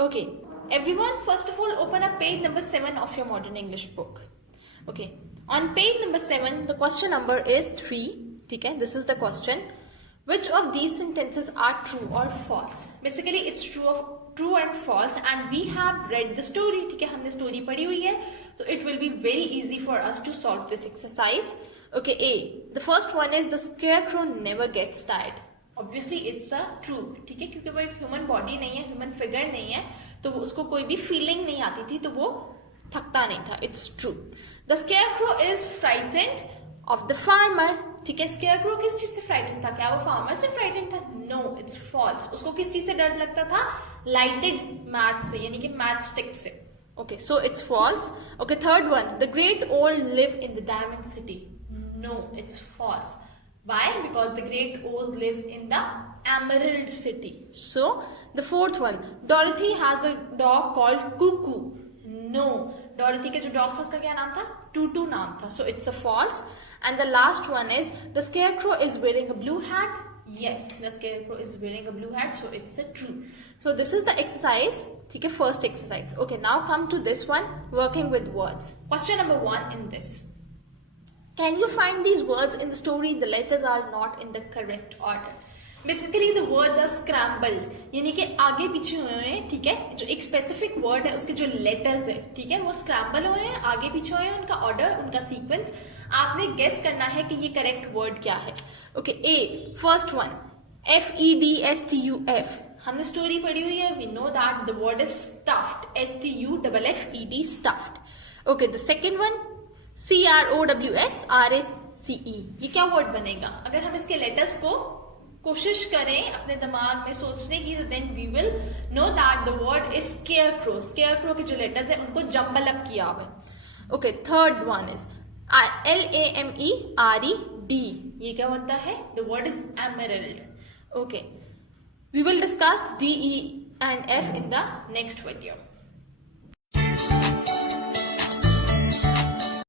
Okay, everyone, first of all, open up page number 7 of your modern English book. Okay, on page number 7, the question number is 3. Okay, this is the question. Which of these sentences are true or false? Basically, it's true and false, and we have read the story. Okay, हमने story पढ़ी हुई है, so it will be very easy for us to solve this exercise. Okay, A. The first one is the scarecrow never gets tired. Obviously it's a true. ठीक है, क्योंकि वो एक human body नहीं है, ह्यूमन फिगर नहीं है, तो उसको कोई भी फीलिंग नहीं आती थी, तो वो थकता नहीं था. It's true. The scarecrow is frightened of the farmer. ठीक है, स्केयरक्रो किस चीज से फ्राइटेंड था? क्या वो फार्मर से फ्राइटेंड था? No, it's false. उसको किस चीज से डर लगता था? लाइटेड मैच से, यानी कि मैच स्टिक से. Okay, so it's false. Okay, third one, the great old live in the diamond city. No, it's false. Why? Because the great old lives in the Emerald City. So, the fourth one, Dorothy has a dog called Cuckoo. No, Dorothy के जो dog था उसका क्या नाम था? Tutu नाम था. So, it's a false. And the last one is, the scarecrow is wearing a blue hat. Yes, the scarecrow is wearing a blue hat. So, it's a true. So, this is the exercise. ठीक है, first exercise. Okay, now come to this one, working with words. Question number 1 in this. Can you find these words in the story? The letters are not in the correct order. Basically, the words are scrambled. यानी कि आगे पीछे हुए हैं, ठीक है? जो एक specific word है, उसके जो letters है, ठीक है? वो scramble हुए हैं, आगे पीछे हुए हैं, उनका order, उनका sequence. आपने guess करना है कि ये correct word क्या है. Okay, A. First one, F-E-D-S-T-U-F. हमने story पढ़ी हुई है. We know that the word is stuffed. S-T-U-F-F-E-D, stuffed. Okay, the second one, CROWSRACE. ये क्या वर्ड बनेगा? अगर हम इसके लेटर्स को कोशिश करें अपने दिमाग में सोचने की, तो then we will know that the word is scarecrow. Scarecrow के जो लेटर्स है उनको जंबल अप किया हुआ है. Okay, third one is LAMERED. ये क्या बनता है? The word is emerald. Okay, we will discuss DE and F in the next video.